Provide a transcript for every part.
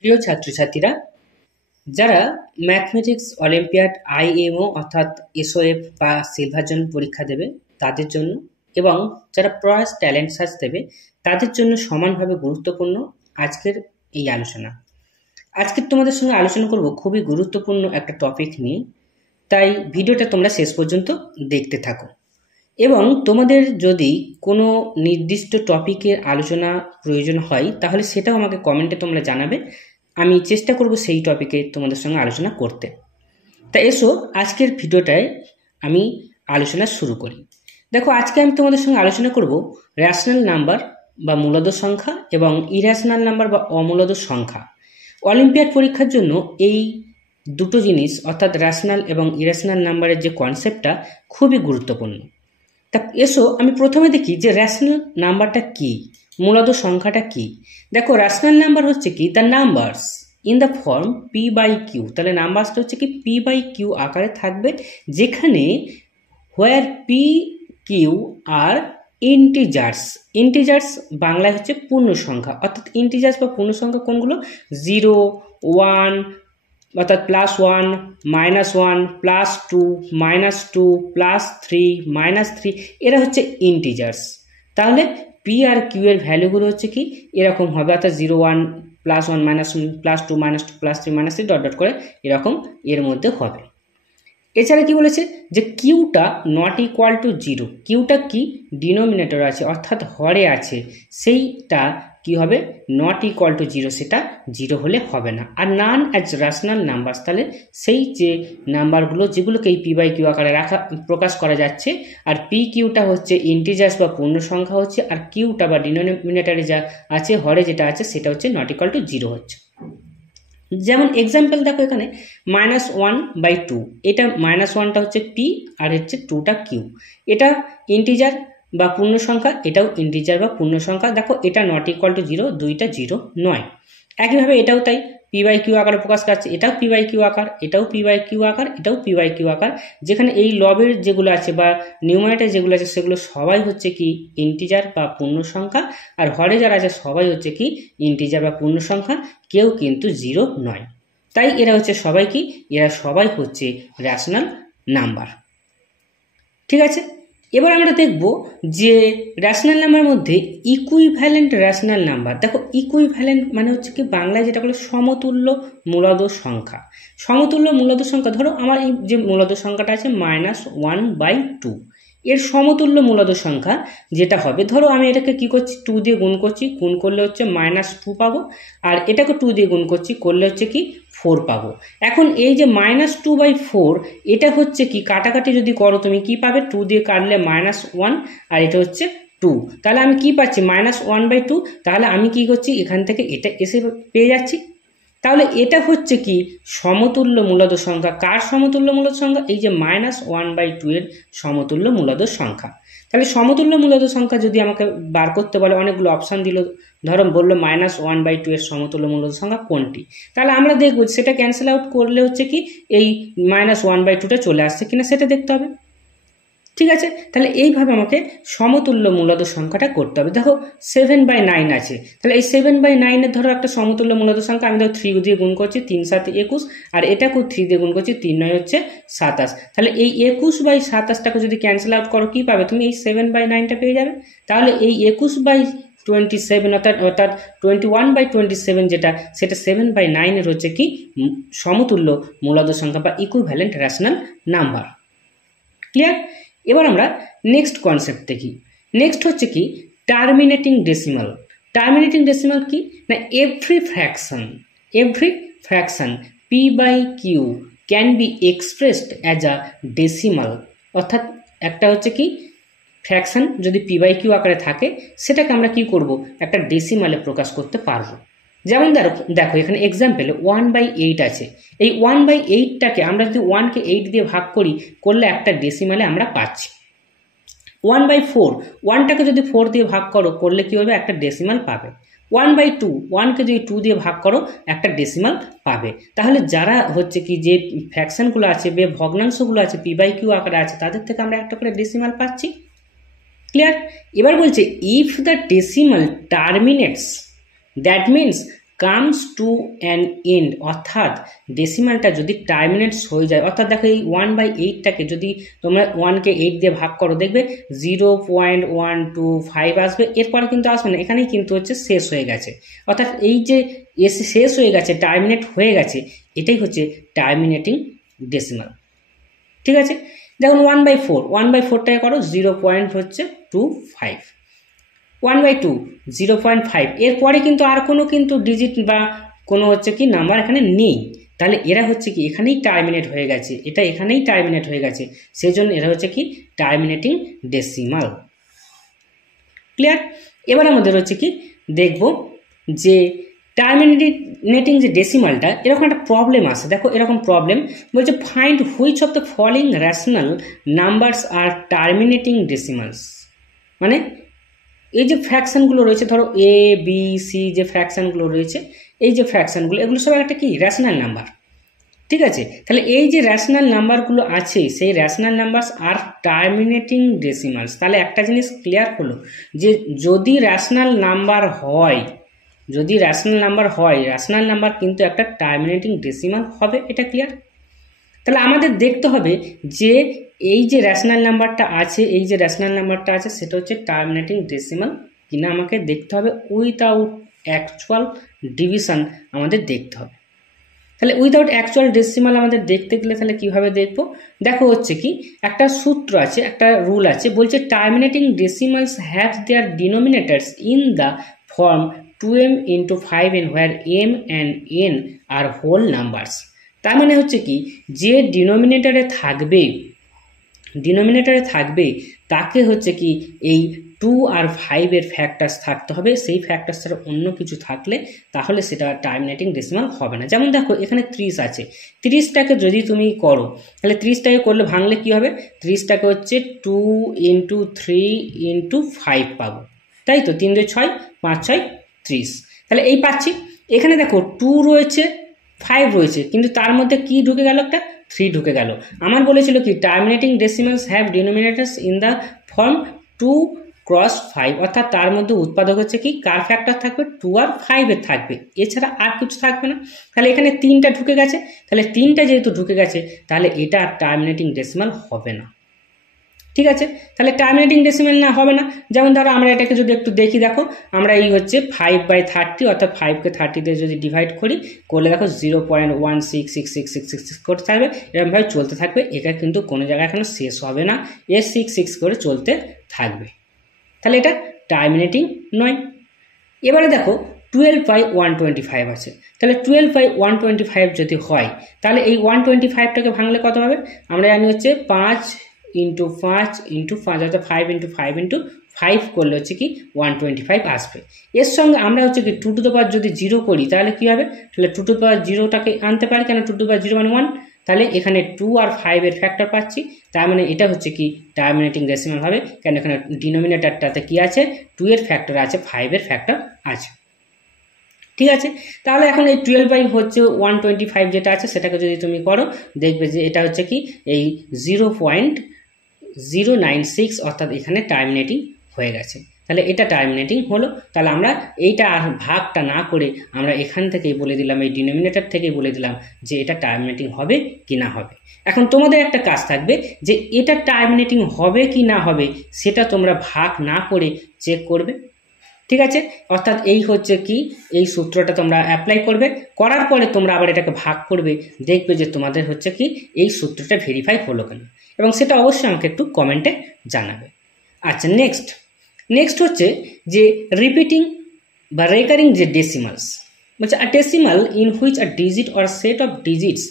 প্রিয় ছাত্রছাত্রীরা, যারা ম্যাথমেটিক্স অলিম্পিয়াড আইএমও অর্থাৎ এসওএফ বা সিলভার জোন পরীক্ষা দেবে তাদের জন্য এবং যারা প্রয়াস ট্যালেন্ট সার্চ দেবে তাদের জন্য সমানভাবে গুরুত্বপূর্ণ আজকের এই আলোচনা। আজকে তোমাদের সঙ্গে আলোচনা করব খুবই গুরুত্বপূর্ণ একটা টপিক নিয়ে, তাই ভিডিওটা তোমরা শেষ পর্যন্ত দেখতে থাকো। এবং তোমাদের যদি কোনো নির্দিষ্ট টপিকের আলোচনা প্রয়োজন হয় তাহলে সেটাও আমাকে কমেন্টে তোমরা জানাবে, আমি চেষ্টা করব সেই টপিকে তোমাদের সঙ্গে আলোচনা করতে। তা এসো আজকের ভিডিওটায় আমি আলোচনা শুরু করি। দেখো, আজকে আমি তোমাদের সঙ্গে আলোচনা করব র্যাশনাল নাম্বার বা মূলদ সংখ্যা এবং ইর্যাশনাল নাম্বার বা অমূলদ সংখ্যা। অলিম্পিয়াড পরীক্ষার জন্য এই দুটো জিনিস অর্থাৎ র্যাশনাল এবং ইর্যাশনাল নাম্বারের যে কনসেপ্টটা খুবই গুরুত্বপূর্ণ। তা এসো আমি প্রথমে দেখি যে র্যাশনাল নাম্বারটা কি, মূলদ সংখ্যাটা কি। দেখো, র্যাশনাল নাম্বার হচ্ছে কি the numbers in the form P by Q. তাহলে নাম্বারসটা হচ্ছে কি পি বাই কিউ আকারে থাকবে, যেখানে হোয়ার P Q R integers. Integers বাংলায় হচ্ছে পূর্ণ সংখ্যা, অর্থাৎ ইন্টিজার্স বা পূর্ণ সংখ্যা কোনগুলো? 0, 1 অর্থাৎ +1, -1, +2, -2, +3, -3, এরা হচ্ছে ইন্টিজার্স। তাহলে পি আর কিউ এর ভ্যালুগুলো হচ্ছে কি এরকম হবে, অর্থাৎ 0, 1, +1, -1, +2, -2, +3, -3 ডট ডট করে এরকম এর মধ্যে হবে। এছাড়া কি বলেছে যে কিউটা নট ইকুয়াল টু 0। কিউটা কি ডিনোমিনেটর আছে অর্থাৎ হরে আছে, সেইটা কি হবে নট ইকুয়াল টু 0, সেটা 0 হলে হবে না। আর নান অ্যাজ র্যাশনাল নাম্বারস, তাহলে সেই যে নাম্বারগুলো যেগুলোকে এই পি বাই কিউ আকারে প্রকাশ করা যাচ্ছে, আর পি কিউটা হচ্ছে ইন্টিজার্স বা পূর্ণ সংখ্যা হচ্ছে, আর কিউটা বা ডিনোমিনেটরে যা আছে হরে যেটা আছে সেটা হচ্ছে নট ইকুয়াল টু 0 হচ্ছে। যেমন এক্সাম্পল দেখো, এখানে -1/2, এটা -1টা হচ্ছে পি আর হচ্ছে 2টা কিউ। এটা ইন্টিজার বা পূর্ণ সংখ্যা, এটাও ইন্টিজার বা পূর্ণ সংখ্যা। দেখো, এটা নট ইকুয়াল টু 0, দুইটা 0 নয়। একইভাবে এটাও তাই, পি বাই কিউ আকারে প্রকাশ পাচ্ছে, এটাও পি বাই কিউ আকার, এটাও পি বাই কিউ আকার, এটাও পি বাই কিউ আকার। যেখানে এই লবের যেগুলো আছে বা নিউমারেটর যেগুলো আছে সেগুলো সবাই হচ্ছে কি ইন্টিজার বা পূর্ণ সংখ্যা, আর হরে যারা আছে সবাই হচ্ছে কি ইন্টিজার বা পূর্ণ সংখ্যা, কেউ কিন্তু 0 নয়। তাই এরা হচ্ছে সবাই কি, এরা সবাই হচ্ছে র্যাশনাল নাম্বার। ঠিক আছে, এবার আমরা দেখব যে র্যাশনাল নাম্বার মধ্যে ইকুইভ্যালেন্ট র্যাশনাল নাম্বার। দেখো, ইকুইভ্যালেন্ট মানে হচ্ছে কি বাংলায় যেটা বলে সমতুল্য মূলদ সংখ্যা। সমতুল্য মূলদ সংখ্যা, ধরো আমার এই যে মূলদ সংখ্যাটা আছে -1/2, এর সমতুল্য মূলদ সংখ্যা যেটা হবে, ধরো আমি এটাকে কি করছি 2 দিয়ে গুণ করছি, গুণ করলে হচ্ছে -2 পাবো, আর এটাকে 2 দিয়ে গুণ করছি, করলে হচ্ছে কি 4 পাবো। এখন এই যে -2/4, এটা হচ্ছে কি কাটাকাটি যদি করো তুমি কি পাবে, 2 দিয়ে কাটলে -1 আর এটা হচ্ছে 2, তাহলে আমি কি পাচ্ছি -1/2। তাহলে আমি কি করছি এখান থেকে এটা এসে পেয়ে যাচ্ছি। তাহলে এটা হচ্ছে কি সমতুল্য মূলদ সংখ্যা। কার সমতুল্য মূলদ সংখ্যা? এই যে -1/2 এর সমতুল্য মূলদ সংখ্যা। তাহলে সমতুল্য মূলদ সংখ্যা যদি আমাকে বার করতে বলে, অনেকগুলো অপশান দিল, ধরো বললো -1/2 এর সমতুল্য মূলদ সংখ্যা কোনটি, তাহলে আমরা দেখবো সেটা ক্যান্সেল আউট করলে হচ্ছে কি এই -1/2টা চলে আসছে কিনা সেটা দেখতে হবে। ঠিক আছে, তাহলে এইভাবে আমাকে সমতুল্য মূলদ সংখ্যাটা করতে হবে। দেখো 7/9 আছে, তাহলে এই 7/9 ধরো একটা সমতুল্য মূলদ সংখ্যা, আমি ধরো 3 দিয়ে গুণ করছি, 3 × 7 = 21, আর এটাকেও 3 দিয়ে গুণ করছি, 3 × 9 হচ্ছে 27। তাহলে এই 21/27টাকে যদি ক্যান্সেল আউট করো কি পাবে তুমি? এই 7/9টা পেয়ে যাবে। তাহলে এই 21/27 অর্থাৎ 21/27 যেটা, সেটা 7/9 এর হচ্ছে কি সমতুল্য মূলদ সংখ্যা বা ইকুইভ্যালেন্ট র্যাশনাল নাম্বার। ক্লিয়ার? এবার আমরা নেক্সট কনসেপ্ট দেখি। নেক্সট হচ্ছে কি টার্মিনেটিং ডেসিমাল। টার্মিনেটিং ডেসিমাল কি না, every fraction P by Q can be expressed as a decimal. অর্থাৎ একটা হচ্ছে কি ফ্র্যাকশন যদি পি বাই কিউ আকারে থাকে, সেটাকে আমরা কি করব একটা ডেসিমালে প্রকাশ করতে পারবো। যেমন দেখো এখানে এক্সাম্পলে 1/8 আছে, এই 1/8টাকে আমরা যদি 1কে 8 দিয়ে ভাগ করি, করলে একটা ডেসিমালে আমরা পাচ্ছি। 1/4, 1টাকে যদি 4 দিয়ে ভাগ করো, করলে কি হবে একটা ডেসিমাল পাবে। 1/2, 1কে যদি 2 দিয়ে ভাগ করো একটা ডেসিমাল পাবে। তাহলে যারা হচ্ছে কি যে ফ্র্যাকশনগুলো আছে বা ভগ্নাংশগুলো আছে পি বাই কিউ আকারে আছে, তাদের থেকে আমরা একটা করে ডেসিমাল পাচ্ছি। ক্লিয়ার? এবার বলছে if the decimal terminates, that means comes to an end, অর্থাৎ ডেসিমালটা যদি টার্মিনেটস হয়ে যায়, অর্থাৎ দেখো এই 1/8টাকে যদি তোমরা 1কে 8 দিয়ে ভাগ করো, দেখবে 0.125 আসবে, এরপরে কিন্তু আসবে না, এখানেই কিন্তু হচ্ছে শেষ হয়ে গেছে। অর্থাৎ এই যে এসে শেষ হয়ে গেছে, টার্মিনেট হয়ে গেছে, এটাই হচ্ছে টার্মিনেটিং ডেসিমাল। ঠিক আছে, দেখুন 1/4টাকে করো 0.25, 1/2 0.5, এরপরে কিন্তু আর কোনো কিন্তু ডিজিট বা কোনো হচ্ছে কি নাম্বার এখানে নেই, তাহলে এরা হচ্ছে কি এখানেই টার্মিনেট হয়ে গেছে, এটা এখানেই টার্মিনেট হয়ে গেছে, সেই জন্য এরা হচ্ছে কি টার্মিনেটিং ডেসিমাল। ক্লিয়ার? এবার আমাদের হচ্ছে কি দেখব যে টার্মিনেটিং যে ডেসিমালটা, এরকম একটা প্রবলেম আসে, দেখো এরকম প্রবলেম বলছে find which of the following rational numbers are terminating decimals. মানে এই যে ফ্র্যাকশনগুলো রয়েছে, ধরো এ বি সি যে ফ্র্যাকশনগুলো রয়েছে, এই যে ফ্র্যাকশনগুলো, এগুলো সব একটা কি রেশনাল নাম্বার। ঠিক আছে, তাহলে এই যে রেশনাল নাম্বারগুলো আছে, সেই rational numbers are terminating decimals. তাহলে একটা জিনিস ক্লিয়ার হলো যে যদি রেশনাল নাম্বার হয়, রেশনাল নাম্বার কিন্তু একটা টার্মিনেটিং ডেসিমাল হবে, এটা ক্লিয়ার। তাহলে আমাদের দেখতে হবে যে এই যে রেশনাল নাম্বারটা আছে, সেটা হচ্ছে টার্মিনেটিং ডেসিমাল কিনা আমাকে দেখতে হবে, উইথাউট অ্যাকচুয়াল ডিভিশন আমাদের দেখতে হবে। তাহলে উইথাউট অ্যাকচুয়াল ডেসিমাল আমাদের দেখতে গেলে তাহলে কিভাবে দেখবো, দেখো হচ্ছে কি একটা সূত্র আছে, একটা রুল আছে, বলছে terminating decimals have their denominators in the form 2m into 5n where m and n are whole numbers. তার মানে হচ্ছে কি যে ডিনোমিনেটরে থাকবে তাকে হচ্ছে কি এই 2 আর 5 এর ফ্যাক্টরস থাকতে হবে, সেই ফ্যাক্টরস ছাড়া অন্য কিছু থাকলে তাহলে সেটা টার্মিনেটিং ডেসিমাল হবে না। যেমন দেখো এখানে 30 আছে, 30টাকে যদি তুমি করো, তাহলে 30টাকে করলে ভাঙলে কি হবে, 30টাকে হচ্ছে 2 into 3 into 5 পাবো, তাই তো, 3 2 6 5 6 30, তাহলে এই পাচ্ছি। এখানে দেখো 2 রয়েছে 5 রয়েছে, কিন্তু তার মধ্যে কি ঢুকে গেল, একটা 3 ঢুকে গেল। আমার বলেছিল কি terminating decimals have denominators in the form 2 × 5, অর্থাৎ তার মধ্যে উৎপাদক হচ্ছে কি কার ফ্যাক্টর থাকবে, 2 আর 5 এর থাকবে, এছাড়া আর কিছু থাকবে না। তাহলে এখানে 3টা ঢুকে গেছে, তাহলে 3টা যেহেতু ঢুকে গেছে তাহলে এটা টার্মিনেটিং ডেসিমাল হবে না। ঠিক আছে, তাহলে টার্মিনেটিং ডেসিমাল না হবে না। যেমন ধরো আমরা এটাকে যদি একটু দেখি, দেখো আমরা এই হচ্ছে 5/30, অর্থাৎ 5কে 30 দিয়ে যদি ডিভাইড করলে দেখো 0.1666666 করতে থাকবে, এরকমভাবে চলতে থাকবে, এটা কিন্তু কোনো জায়গায় এখানে শেষ হবে না, 6 করে চলতে থাকবে, তাহলে এটা টার্মিনেটিং নয়। এবারে দেখো 12/125 আছে, তাহলে 12/125 যদি হয়, তাহলে এই 125টাকে ভাঙলে কত হবে, আমরা জানি হচ্ছে 5 into 5 into 5, অর্থাৎ 5 into 5 into 5 করলে হচ্ছে কি 125 আসবে। এর সঙ্গে আমরা হচ্ছে কি 2 to the power যদি 0 করি তাহলে কি হবে, তাহলে 2 to the power 0টাকে আনতে পারি, কেন 2 to the power 0 মানে 1, তাহলে এখানে 2 আর 5 এর ফ্যাক্টর পাচ্ছি, তার মানে এটা হচ্ছে কি টার্মিনেটিং ডেসিমাল হবে, কেন এখানে ডিনোমিনেটরটাতে কি আছে, 2 এর ফ্যাক্টর আছে, 5 এর ফ্যাক্টর আছে। ঠিক আছে, তাহলে এখন এই 12/125 যেটা আছে সেটাকে যদি তুমি করো, দেখবে যে এটা হচ্ছে কি এই 0.096, অর্থাৎ এখানে টার্মিনেটিং হয়ে গেছে, তাহলে এটা টার্মিনেটিং হলো। তাহলে আমরা এইটা আর ভাগটা না করে আমরা এখান থেকেই বলে দিলাম, এই ডিনোমিনেটর থেকেই বলে দিলাম যে এটা টার্মিনেটিং হবে কি না হবে। এখন তোমাদের একটা কাজ থাকবে যে এটা টার্মিনেটিং হবে কি না হবে সেটা তোমরা ভাগ না করে চেক করবে। ঠিক আছে, অর্থাৎ এই হচ্ছে কি এই সূত্রটা তোমরা অ্যাপ্লাই করবে, করার পরে তোমরা আবার এটাকে ভাগ করবে, দেখবে যে তোমাদের হচ্ছে কি এই সূত্রটা ভেরিফাই হলো কিনা, এবং সেটা অবশ্যই আমাকে একটু কমেন্টে জানাবে। আচ্ছা, নেক্সট হচ্ছে যে রিপিটিং বা রেকারিং যে ডেসিমালস, বলছে a decimal in which a digit or set of digits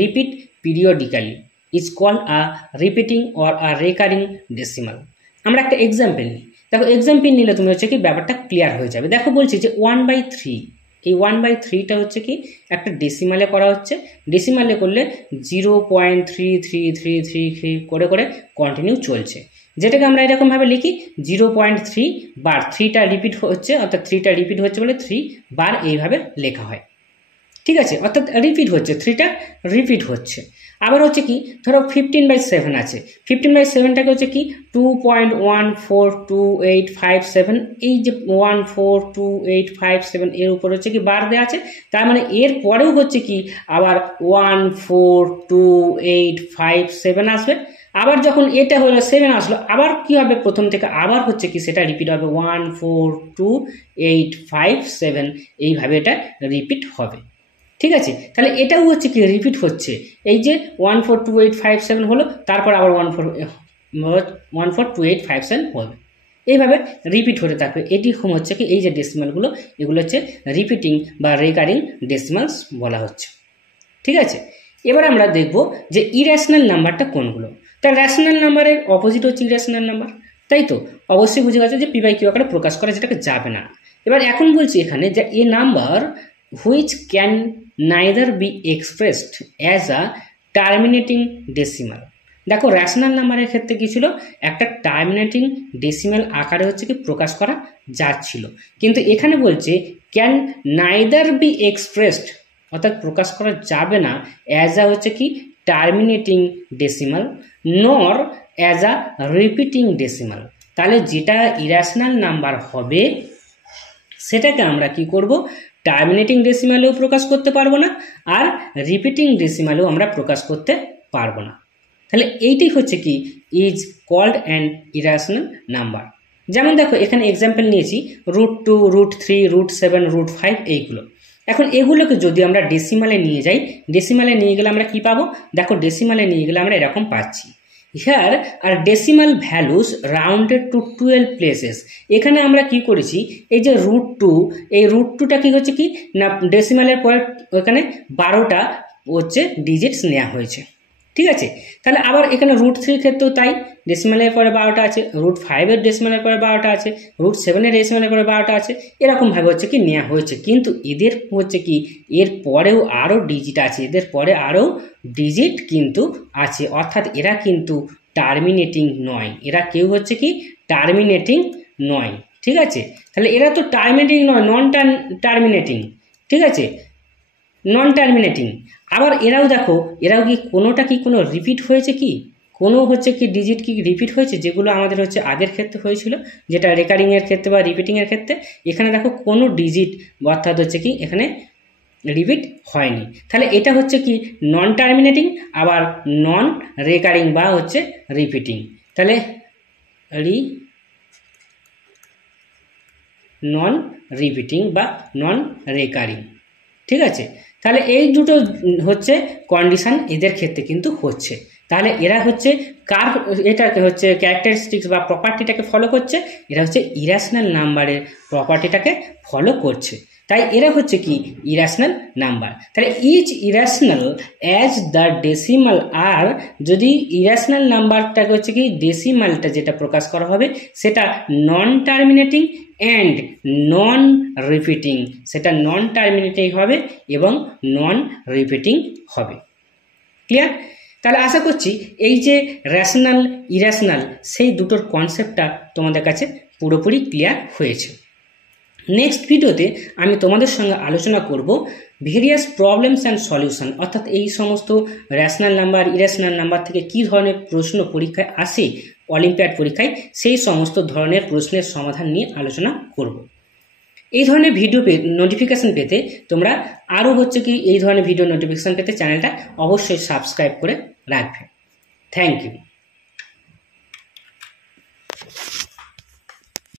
repeat periodically is called a repeating or a recurring decimal. আমরা একটা এক্সাম্পল নিই, দেখো এক্সাম্পল নিলে তুমি হচ্ছে কি ব্যাপারটা ক্লিয়ার হয়ে যাবে। দেখো বলছি যে 1/3, এই 1/3টা হচ্ছে কি একটা ডেসিমালে করা হচ্ছে, ডেসিমালে করলে 0.3333 করে কন্টিনিউ চলছে, যেটাকে আমরা এরকমভাবে লিখি 0.3 বার, 3টা রিপিট হচ্ছে, অর্থাৎ 3টা রিপিট হচ্ছে বলে 3 বার এইভাবে লেখা হয়। ঠিক আছে, অর্থাৎ রিপিট হচ্ছে, 3টা রিপিট হচ্ছে। আবার হচ্ছে কি ধরো 15/7 আছে, 15/7টাকে হচ্ছে কি 2.142857, এই যে 142857 এর উপর হচ্ছে কি বার দেওয়া আছে, তার মানে এর পরেও হচ্ছে কি আবার 142857 আসবে। আবার যখন এটা হলো 7 আসলো, আবার কি হবে প্রথম থেকে আবার হচ্ছে কি সেটা রিপিট হবে 142857, এইভাবে এটা রিপিট হবে। ঠিক আছে, তাহলে এটাও হচ্ছে কি রিপিট হচ্ছে, এই যে 142857 হলো, তারপর আবার 142857 হবে, এইভাবে রিপিট হতে থাকবে। এটি হচ্ছে কি এই যে ডেসিমালগুলো, এগুলো হচ্ছে রিপিটিং বা রেকারিং ডেসিমালস বলা হচ্ছে। ঠিক আছে, এবার আমরা দেখব যে ইরেশনাল নাম্বারটা কোনগুলো। তার রেশনাল নাম্বারের অপোজিট হচ্ছে ইরেশনাল নাম্বার, তাই তো অবশ্যই বুঝে গেছে যে পি বাই কিউ আকারে প্রকাশ করা যেটাকে যাবে না। এবার এখন বলছি এখানে যে a number which can neither be expressed as a terminating decimal. দেখো রেশনাল নাম্বারের ক্ষেত্রে কি ছিল, একটা টার্মিনেটিং ডেসিমাল আকারে হচ্ছে কি প্রকাশ করা যাচ্ছিল, কিন্তু এখানে বলছে ক্যান নাইদার বি এক্সপ্রেসড, অর্থাৎ প্রকাশ করা যাবে না অ্যাজ আ হচ্ছে কি টার্মিনেটিং ডেসিমাল নর অ্যাজ আ রিপিটিং ডেসিমাল। তাহলে যেটা ইরেশনাল নাম্বার হবে সেটাকে আমরা কি করব, টার্মিনেটিং ডেসিমালেও প্রকাশ করতে পারবো না, আর রিপিটিং ডেসিমালেও আমরা প্রকাশ করতে পারবো না। তাহলে এইটাই হচ্ছে কি is called an irrational number. যেমন দেখো এখানে এক্সাম্পল নিয়েছি √2, √3, √7, √5 এইগুলো। এখন এগুলোকে যদি আমরা ডেসিমালে নিয়ে যাই, ডেসিমালে নিয়ে গেলে আমরা কি পাবো, দেখো ডেসিমালে নিয়ে গেলে আমরা এরকম পাচ্ছি, here are decimal values rounded to 12 places. এখানে আমরা কি করেছি, এই যে √2, এই √2টা কি হচ্ছে কি না ডেসিমালের পরে ওখানে 12টা হচ্ছে ডিজিটস নেওয়া হয়েছে। ঠিক আছে, তাহলে আবার এখানে √3 ক্ষেত্রেও তাই, ডেসিমালের পরে 12টা আছে, √5 ডেসিমালের পরে 12টা আছে, √7 ডেসিমালের পরে 12টা আছে, এরকমভাবে হচ্ছে কি নেওয়া হয়েছে। কিন্তু এদের হচ্ছে কি এর পরেও আরও ডিজিট আছে, এদের পরে আরও ডিজিট কিন্তু আছে, অর্থাৎ এরা কিন্তু টার্মিনেটিং নয়, এরা কেউ হচ্ছে কি টার্মিনেটিং নয়। ঠিক আছে, তাহলে এরা তো টার্মিনেটিং নয়, নন টার্মিনেটিং। ঠিক আছে, নন টার্মিনেটিং। আবার এরাও দেখো, এরাও কি কোনোটা কি কোনো রিপিট হয়েছে, কি কোনো হচ্ছে কি ডিজিট কি রিপিট হয়েছে, যেগুলো আমাদের হচ্ছে আগের ক্ষেত্রে হয়েছিল, যেটা রেকারিংয়ের ক্ষেত্রে বা রিপিটিংয়ের ক্ষেত্রে, এখানে দেখো কোনো ডিজিট অর্থাৎ হচ্ছে কি এখানে রিপিট হয়নি। তাহলে এটা হচ্ছে কি নন টার্মিনেটিং, আবার নন রেকারিং বা হচ্ছে রিপিটিং। তাহলে নন রিপিটিং বা নন রেকারিং। ঠিক আছে, তাহলে এই দুটো হচ্ছে কন্ডিশন এদের ক্ষেত্রে কিন্তু হচ্ছে। তাহলে এরা হচ্ছে কার, এটাকে হচ্ছে ক্যারেক্টারিস্টিক্স বা প্রপার্টিটাকে ফলো করছে, এরা হচ্ছে ইরেশনাল নাম্বারের প্রপার্টিটাকে ফলো করছে, তাই এরা হচ্ছে কি ইরেশনাল নাম্বার। তাহলে each irrational as the decimal are, যদি ইরেশনাল নাম্বারটাকে হচ্ছে কি ডেসিমালটা যেটা প্রকাশ করা হবে সেটা নন টার্মিনেটিং অ্যান্ড নন রিপিটিং, সেটা নন টার্মিনেটিং হবে এবং নন রিপিটিং হবে। ক্লিয়ার? তাহলে আশা করছি এই যে রেশনাল ইরেশনাল সেই দুটোর কনসেপ্টটা তোমাদের কাছে পুরোপুরি ক্লিয়ার হয়েছে। নেক্সট ভিডিওতে আমি তোমাদের সঙ্গে আলোচনা করব ভেরিয়াস প্রবলেমস অ্যান্ড সলিউশন, অর্থাৎ এই সমস্ত রেশনাল নাম্বার ইরেশনাল নাম্বার থেকে কী ধরনের প্রশ্ন পরীক্ষায় আসে অলিম্পিয়াড পরীক্ষায়, সেই সমস্ত ধরনের প্রশ্নের সমাধান নিয়ে আলোচনা করব। এই ধরনের ভিডিও নোটিফিকেশান পেতে তোমরা আরও হচ্ছে কি এই ধরনের ভিডিও নোটিফিকেশান পেতে চ্যানেলটা অবশ্যই সাবস্ক্রাইব করে রাখবে। Thank you.